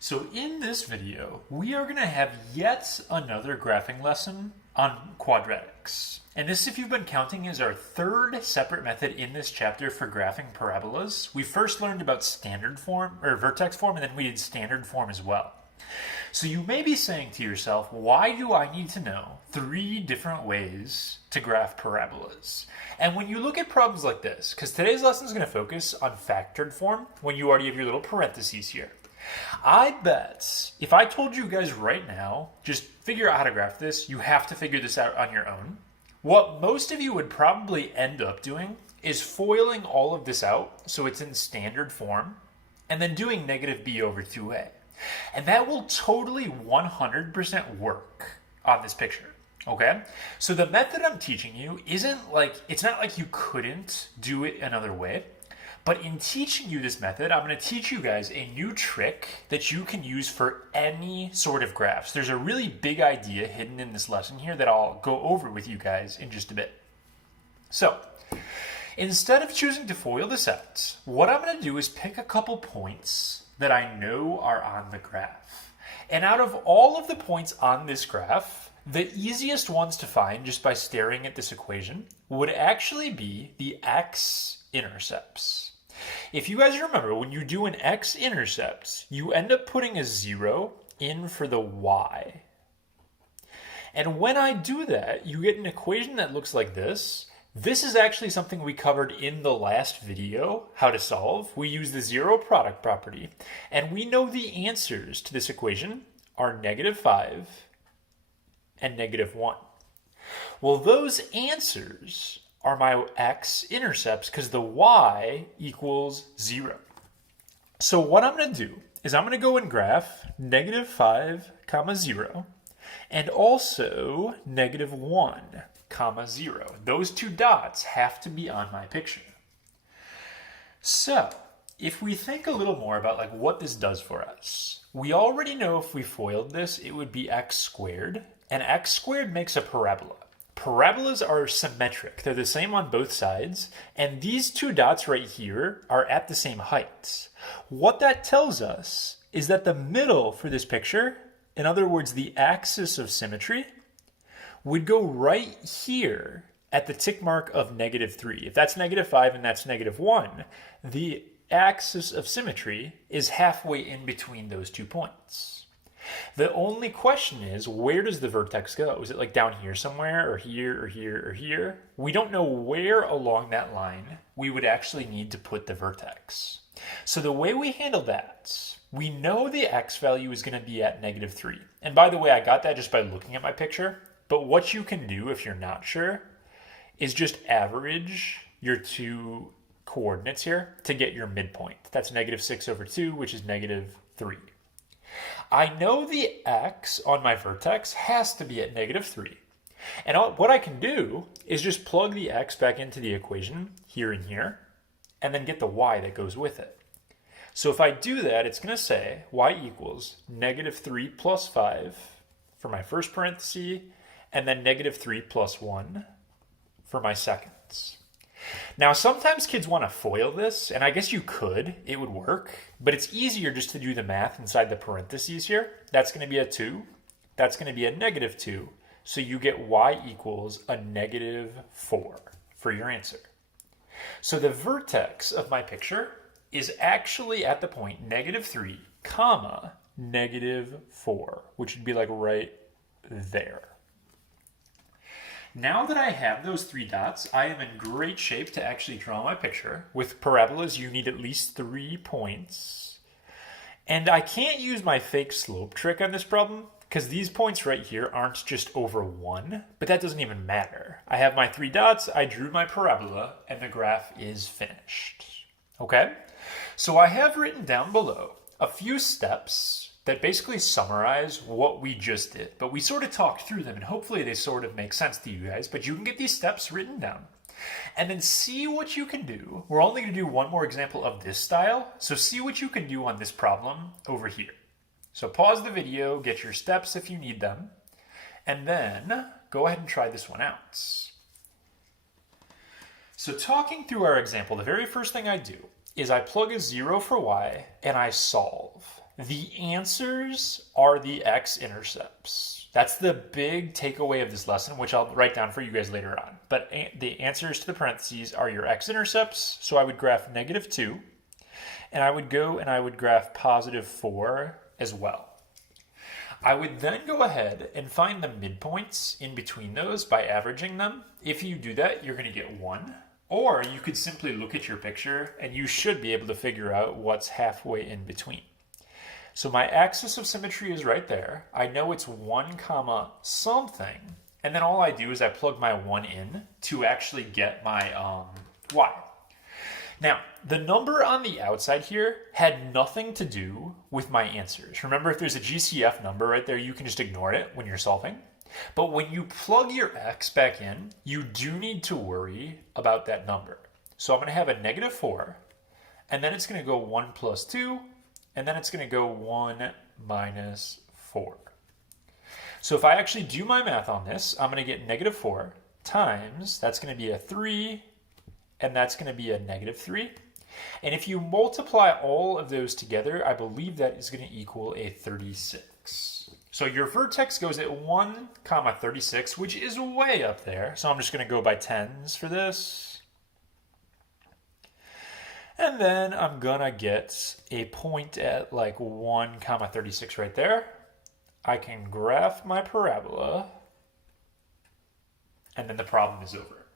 So in this video, we are going to have yet another graphing lesson on quadratics. And this, if you've been counting, is our third separate method in this chapter for graphing parabolas. We first learned about standard form, or vertex form, and then we did standard form as well. So you may be saying to yourself, why do I need to know 3 different ways to graph parabolas? And when you look at problems like this, because today's lesson is going to focus on factored form when you already have your little parentheses here. I bet if I told you guys right now, just figure out how to graph this, you have to figure this out on your own. What most of you would probably end up doing is foiling all of this out so it's in standard form, and then doing negative b over 2a. And that will totally 100% work on this picture, okay? So the method I'm teaching you isn't like, it's not like you couldn't do it another way. But in teaching you this method, I'm going to teach you guys a new trick that you can use for any sort of graphs. There's a really big idea hidden in this lesson here that I'll go over with you guys in just a bit. So, instead of choosing to FOIL this out, what I'm going to do is pick a couple points that I know are on the graph. And out of all of the points on this graph, the easiest ones to find just by staring at this equation would actually be the x-intercepts. If you guys remember, when you do an x-intercepts, you end up putting a 0 in for the y. And when I do that, you get an equation that looks like this. This is actually something we covered in the last video, how to solve. We use the zero product property, and we know the answers to this equation are -5 and -1. Well, those answers are my x-intercepts because the y equals 0. So what I'm going to do is I'm going to go and graph -5, 0, and also -1, 0. Those 2 dots have to be on my picture. So if we think a little more about like what this does for us, we already know if we FOILed this, it would be x squared, and x squared makes a parabola. Parabolas are symmetric. They're the same on both sides, and these 2 dots right here are at the same height. What that tells us is that the middle for this picture, in other words, the axis of symmetry, would go right here at the tick mark of -3. If that's -5 and that's -1, the axis of symmetry is halfway in between those 2 points. The only question is, where does the vertex go? Is it like down here somewhere, or here, or here, or here? We don't know where along that line we would actually need to put the vertex. So the way we handle that, we know the x value is going to be at -3. And by the way, I got that just by looking at my picture. But what you can do if you're not sure is just average your 2 coordinates here to get your midpoint. That's -6 over 2, which is -3. I know the x on my vertex has to be at -3. And what I can do is just plug the x back into the equation here and here, and then get the y that goes with it. So if I do that, it's going to say y equals -3 plus 5 for my first parenthesis, and then -3 plus 1 for my seconds. Now, sometimes kids want to FOIL this, and I guess you could, it would work, but it's easier just to do the math inside the parentheses here. That's going to be a 2, that's going to be a -2, so you get y equals a -4 for your answer. So the vertex of my picture is actually at the point -3, -4, which would be like right there. Now that I have those 3 dots, I am in great shape to actually draw my picture. With parabolas, you need at least 3 points. And I can't use my fake slope trick on this problem, because these points right here aren't just over 1, but that doesn't even matter. I have my 3 dots, I drew my parabola, and the graph is finished. Okay? So I have written down below a few steps that basically summarize what we just did. But we sort of talked through them, and hopefully they sort of make sense to you guys. But you can get these steps written down and then see what you can do. We're only going to do one more example of this style, so see what you can do on this problem over here. So pause the video, get your steps if you need them, and then go ahead and try this one out. So talking through our example, the very first thing I do is I plug a 0 for y and I solve. The answers are the x-intercepts. That's the big takeaway of this lesson, which I'll write down for you guys later on. But the answers to the parentheses are your x-intercepts. So I would graph -2, and I would go and I would graph +4 as well. I would then go ahead and find the midpoints in between those by averaging them. If you do that, you're going to get 1. Or you could simply look at your picture and you should be able to figure out what's halfway in between. So my axis of symmetry is right there. I know it's 1 comma something. And then all I do is I plug my 1 in to actually get my y. Now, the number on the outside here had nothing to do with my answers. Remember, if there's a GCF number right there, you can just ignore it when you're solving. But when you plug your x back in, you do need to worry about that number. So I'm going to have a -4, and then it's going to go 1 plus 2, and then it's going to go 1 minus 4. So if I actually do my math on this, I'm going to get -4 times, that's going to be a 3, and that's going to be a -3. And if you multiply all of those together, I believe that is going to equal a 36. So your vertex goes at 1 comma 36, which is way up there. So I'm just going to go by tens for this. And then I'm going to get a point at like 1 comma 36 right there. I can graph my parabola. And then the problem is over.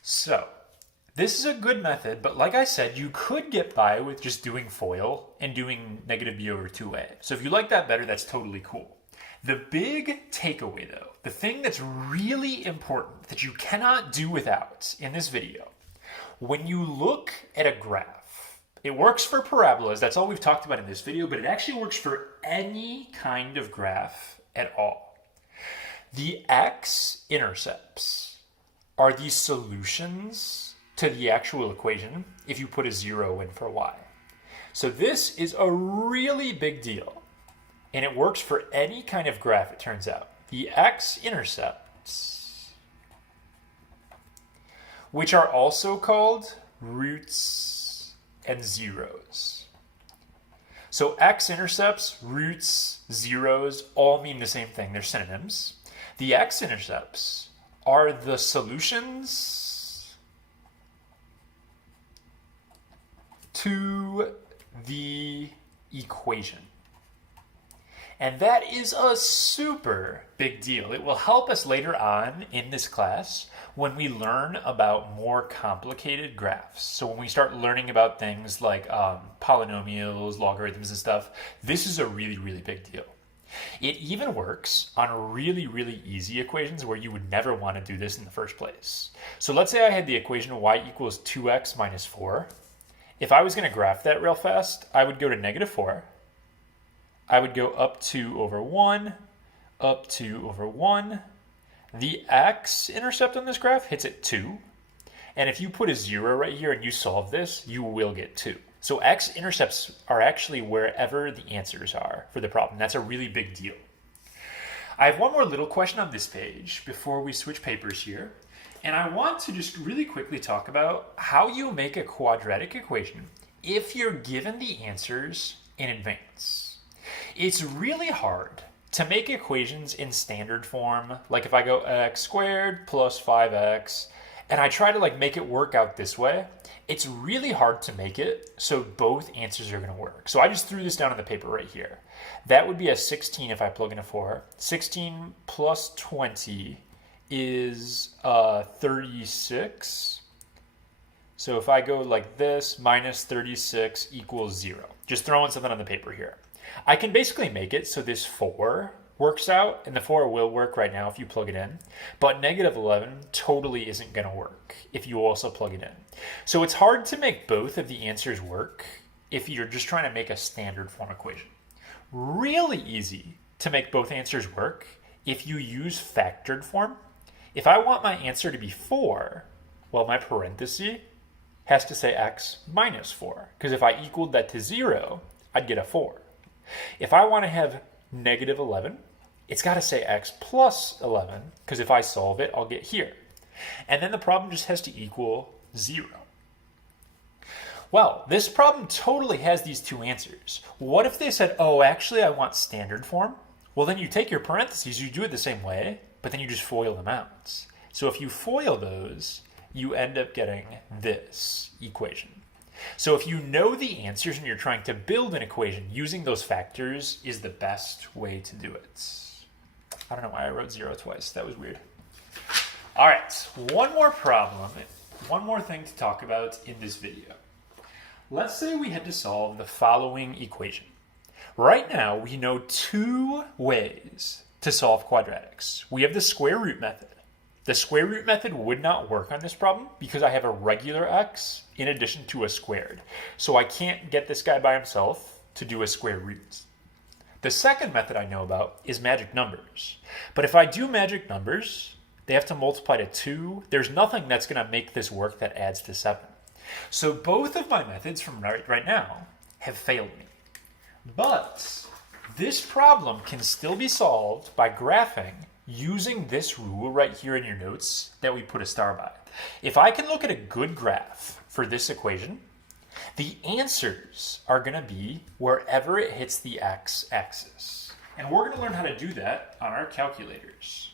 So this is a good method, but like I said, you could get by with just doing FOIL and doing -b/2a. So if you like that better, that's totally cool. The big takeaway though, the thing that's really important that you cannot do without in this video, when you look at a graph, it works for parabolas, that's all we've talked about in this video, but it actually works for any kind of graph at all. The x-intercepts are the solutions to the actual equation if you put a 0 in for y. So this is a really big deal, and it works for any kind of graph, it turns out. The x-intercepts, which are also called roots and zeros. So x-intercepts, roots, zeros all mean the same thing. They're synonyms. The x-intercepts are the solutions to the equation. And that is a super big deal. It will help us later on in this class when we learn about more complicated graphs. So when we start learning about things like polynomials, logarithms and stuff, this is a really, really big deal. It even works on really, really easy equations where you would never want to do this in the first place. So let's say I had the equation y equals 2x minus 4. If I was going to graph that real fast, I would go to -4. I would go up 2 over 1, up 2 over 1. The x-intercept on this graph hits at 2. And if you put a 0 right here and you solve this, you will get 2. So x-intercepts are actually wherever the answers are for the problem. That's a really big deal. I have one more little question on this page before we switch papers here. And I want to just really quickly talk about how you make a quadratic equation if you're given the answers in advance. It's really hard to make equations in standard form, like if I go x squared plus 5x, and I try to make it work out this way, it's really hard to make it so both answers are going to work. So I just threw this down on the paper right here. That would be a 16 if I plug in a 4. 16 plus 20 is 36. So if I go like this, minus 36 equals 0. Just throwing something on the paper here. I can basically make it so this 4 works out, and the 4 will work right now if you plug it in, but -11 totally isn't going to work if you also plug it in. So it's hard to make both of the answers work if you're just trying to make a standard form equation. Really easy to make both answers work if you use factored form. If I want my answer to be 4, well, my parenthesis has to say x minus 4, because if I equaled that to 0, I'd get a 4. If I want to have -11, it's got to say x plus 11, because if I solve it, I'll get here. And then the problem just has to equal 0. Well, this problem totally has these two answers. What if they said, oh, actually I want standard form? Well, then you take your parentheses, you do it the same way, but then you just FOIL them out. So if you FOIL those, you end up getting this equation. So if you know the answers and you're trying to build an equation, using those factors is the best way to do it. I don't know why I wrote 0 twice. That was weird. All right, one more problem, one more thing to talk about in this video. Let's say we had to solve the following equation. Right now, we know two ways to solve quadratics. We have the square root method. The square root method would not work on this problem because I have a regular x in addition to a squared. So I can't get this guy by himself to do a square root. The second method I know about is magic numbers. But if I do magic numbers, they have to multiply to 2. There's nothing that's going to make this work that adds to 7. So both of my methods from right now have failed me. But this problem can still be solved by graphing using this rule right here in your notes that we put a star by. If I can look at a good graph for this equation, the answers are going to be wherever it hits the x-axis. And we're going to learn how to do that on our calculators.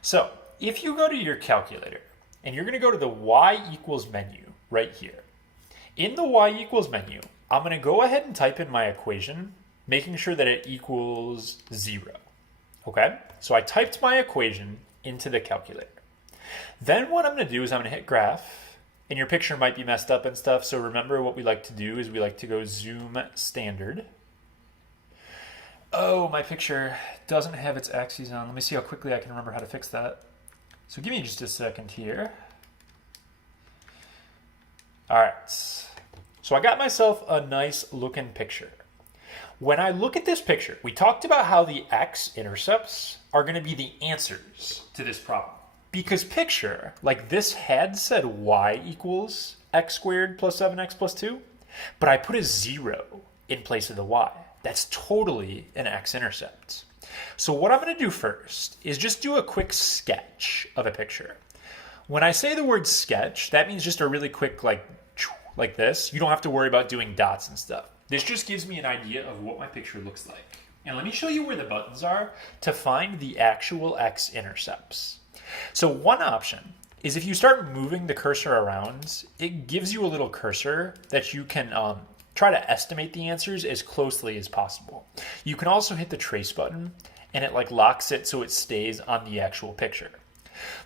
So if you go to your calculator and you're going to go to the y equals menu right here. In the y equals menu, I'm going to go ahead and type in my equation, making sure that it equals 0. Okay, so I typed my equation into the calculator. Then what I'm going to do is I'm going to hit graph, and your picture might be messed up and stuff, so remember what we like to do is we like to go zoom standard. Oh, my picture doesn't have its axes on. Let me see how quickly I can remember how to fix that. So give me just a second here. All right, so I got myself a nice looking picture. When I look at this picture, we talked about how the x-intercepts are going to be the answers to this problem. Because picture, like this had said y equals x squared plus 7x plus 2, but I put a 0 in place of the y. That's totally an x-intercept. So what I'm going to do first is just do a quick sketch of a picture. When I say the word sketch, that means just a really quick like this. You don't have to worry about doing dots and stuff. This just gives me an idea of what my picture looks like. And let me show you where the buttons are to find the actual x-intercepts. So one option is if you start moving the cursor around, it gives you a little cursor that you can try to estimate the answers as closely as possible. You can also hit the trace button and it locks it so it stays on the actual picture.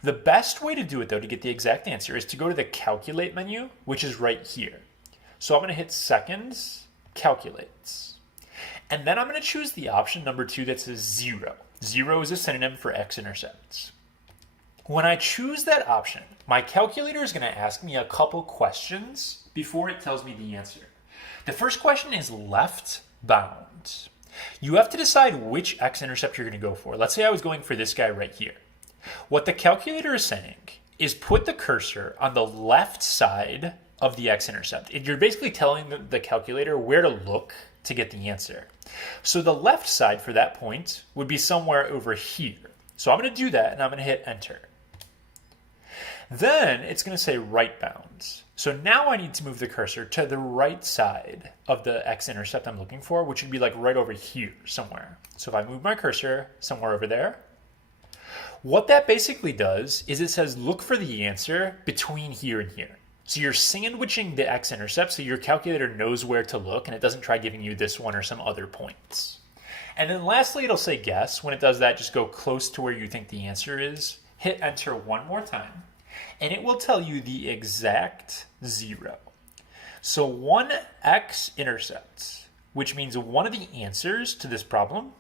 The best way to do it though, to get the exact answer, is to go to the calculate menu, which is right here. So I'm going to hit seconds, calculates. And then I'm going to choose the option number 2 that says 0. 0 is a synonym for x-intercepts. When I choose that option, my calculator is going to ask me a couple questions before it tells me the answer. The first question is left bound. You have to decide which x-intercept you're going to go for. Let's say I was going for this guy right here. What the calculator is saying is put the cursor on the left side of the x-intercept. You're basically telling the calculator where to look to get the answer. So the left side for that point would be somewhere over here. So I'm going to do that and I'm going to hit enter. Then it's going to say right bound. So now I need to move the cursor to the right side of the x-intercept I'm looking for, which would be right over here somewhere. So if I move my cursor somewhere over there, what that basically does is it says look for the answer between here and here. So you're sandwiching the x-intercept so your calculator knows where to look and it doesn't try giving you this one or some other points. And then lastly, it'll say guess. When it does that, just go close to where you think the answer is, hit enter one more time, and it will tell you the exact 0. So one x-intercept, which means one of the answers to this problem,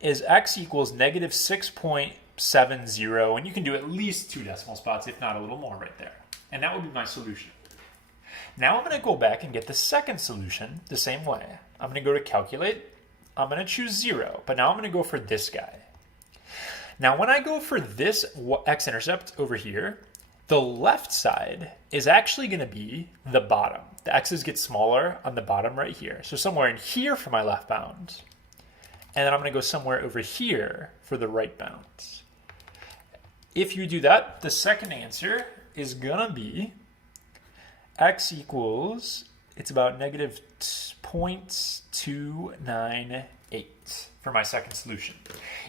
is x equals negative 6.70, and you can do at least 2 decimal spots, if not a little more right there. And that would be my solution. Now I'm going to go back and get the second solution the same way. I'm going to go to calculate. I'm going to choose 0, but now I'm going to go for this guy. Now when I go for this x-intercept over here, the left side is actually going to be the bottom. The x's get smaller on the bottom right here. So somewhere in here for my left bound. And then I'm going to go somewhere over here for the right bound. If you do that, the second answer is going to be x equals, it's about negative 0.298 for my second solution.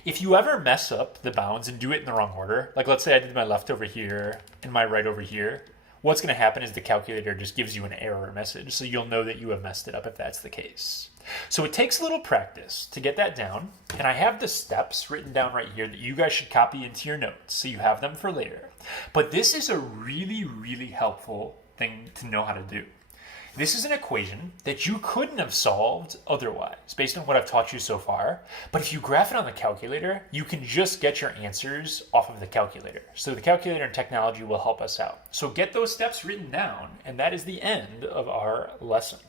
If you ever mess up the bounds and do it in the wrong order, like let's say I did my left over here and my right over here, what's going to happen is the calculator just gives you an error message, so you'll know that you have messed it up if that's the case. So it takes a little practice to get that down, and I have the steps written down right here that you guys should copy into your notes so you have them for later. But this is a really, really helpful thing to know how to do. This is an equation that you couldn't have solved otherwise, based on what I've taught you so far. But if you graph it on the calculator, you can just get your answers off of the calculator. So the calculator and technology will help us out. So get those steps written down, and that is the end of our lesson.